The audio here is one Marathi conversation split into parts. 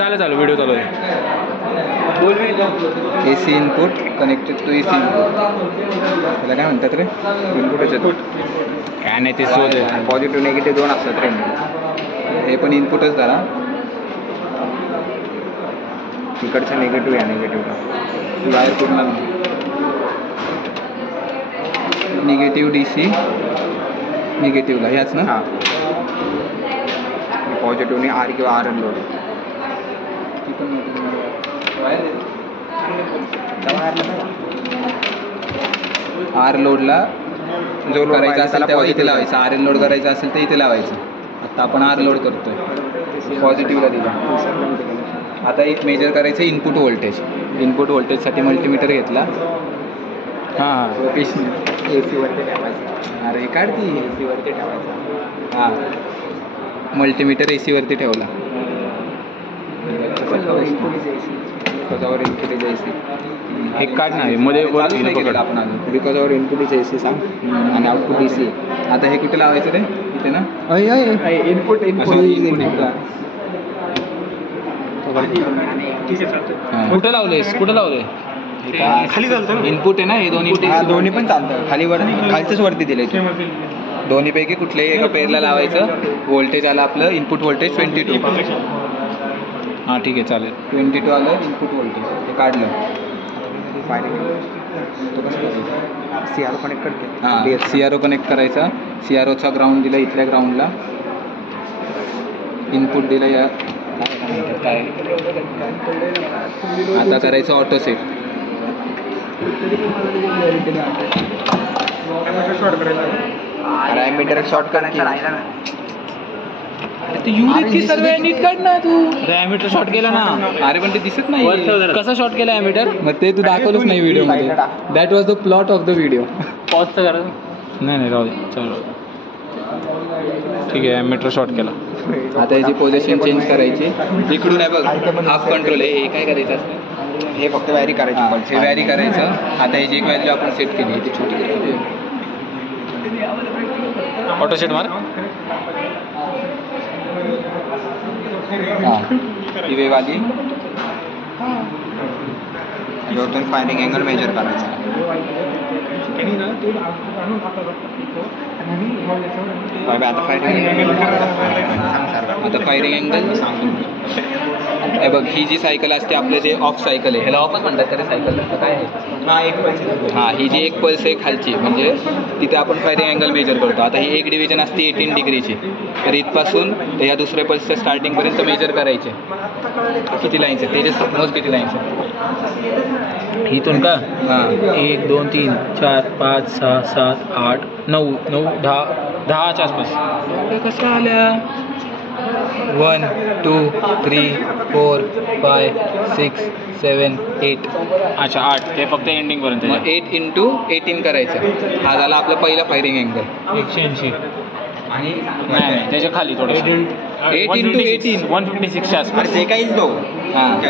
चालू व्हिडिओ चालू आहे. AC input connected to AC input. त्याला काय म्हणतात रे? इनपुटच येतो काय नाही ते शोध. पॉझिटिव्ह निगेटिव्ह दोन असतात रे. हे पण इनपुटच झाला. इकडचं निगेटिव्ह आहे, निगेटिव्हला वायर पूर्ण निगेटिव्ह DC निगेटिव्हला ह्याच ना. हां, पॉझिटिव्हने R किंवा RN लोड. आर लोडला जो करायचा असेल तेव्हा इथे लावायचं. RN लोड करायचं असेल तर इथे लावायचं. आता आपण R लोड करतोय, पॉझिटिव्हला दिला. आता एक मेजर करायचं इनपुट व्होल्टेज. इनपुट व्होल्टेजसाठी मल्टीमीटर घेतला. हां AC वरती ठेवायचा. अरे काढती AC वरती ठेवायचा. हां, मल्टीमीटर AC वरती ठेवला. Because our input is AC. एक काढ नाही मध्ये पकड आपण आलो. Because our input is AC सांग आणि आउटपुट DC. आता हे कुठे लावायचं रे? इथे ना. इनपुट कुठं लावलेस? कुठं लावले? खाली चालतं. इनपुट आहे ना हे दोन्ही पण चालतं. खाली वर खालचंच वरती दिलंय. दोन्हीपैकी कुठल्याही एका पेअरला लावायचं. व्होल्टेज आलं आपलं इनपुट व्होल्टेज 22. हां ठीक आहे चालेल. 22 आलं इनपुट व्होल्टेज. ते काढलं. तो कसं करायचं? CRO कनेक्ट करते. हां, CRO कनेक्ट करायचा. CROचा ग्राउंड दिला इथल्या ग्राउंडला. इनपुट दिलं या. काय आता करायचं ऑटो सेट. ॲमीटर शॉर्ट करायचा. सर्व नीट काढ ना तू. ॲमीटर शॉर्ट केला ना. अरे पण ते दिसत नाही. कसा शॉर्ट केला ॲमीटर? मग ते तू दाखवलंच नाही व्हिडिओ मध्ये. That was the plot of the video. Pause तर करा. नाही राहू दे. चलो ठीक आहे. ॲमीटर शॉर्ट केला. आता याची पोझिशन चेंज करायची. इकडून आहे बघ, हाफ कंट्रोल आहे. हे काय करायचं असतं? हे फक्त वॅरी करायचं. हे वॅरी करायचं. आता याची एक व्हॅल्यू आपण सेट केली. ती छोटी ऑटो सेट मार. हां, ही वेव आली. याच्यावरून फायरिंग अँगल मेजर करायचा. आता फायरिंग अँगल सांगतो. हे बघ, ही जी सायकल असते आपलं जे ऑफ सायकल आहे, ह्याला ऑफच म्हणतात तरी सायकल काय आहे. हां, ही जी एक पल्स आहे खालची, म्हणजे तिथे आपण फायरिंग अँगल मेजर करतो. आता ही एक डिव्हिजन असते 18 डिग्रीची. तर इथपासून तर ह्या दुसऱ्या पल्सच्या स्टार्टिंगपर्यंत मेजर करायचे. किती लाईन्स आहेत त्याचे समज किती लाईन्स आहेत इथून का? हां, 1 2 3 4 5 6 7 8 9 9 10च्या आसपास. कशा आल्या? 1 2 3 4 5 6 7 8. अच्छा 8. ते फक्त एंडिंग पर्यंत. मग 8 × 18 करायचं. हा झाला आपला पहिला फायरिंग अँगल. 180. आणि नाही त्याच्या खाली थोडं 8 × 18 156च्या आसपास. ते काहीच बघू. हां, मग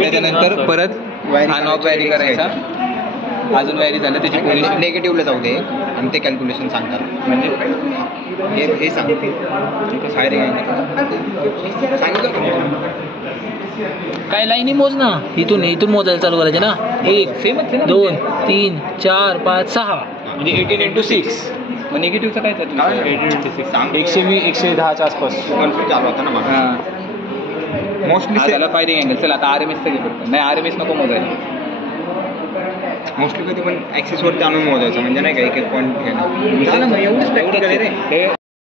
त्याच्यानंतर परत हा नॉब वॅरी करायचा. अजून वॅरी झालं त्याची पोझिशन निगेटिव्हला जाऊ दे आणि ते कॅल्क्युलेशन सांगतात. म्हणजे हे सांगते फायरिंग अँगल सांगितलं. काय लाईनी मोज ना. इथून मोजायला चालू करायचे ना. 1 2 3 4 5 6 म्हणजे 18 × 6. मग निगेटिव्हचं काय तर 120 110च्या आसपास. कन्फ्युज चालू होता ना मला. हां, मोस्टली त्याला फायरिंग अँगल. चला आता RMS घे पडतं. नाही RMS नको मोजायला. मोस्टली कधी पण ॲक्सिसवरती आणून मोजायचं, म्हणजे नाही का एक एक पॉईंट घ्यायला. झालं मग एवढंच प्रॅक्टिकल आहे रे.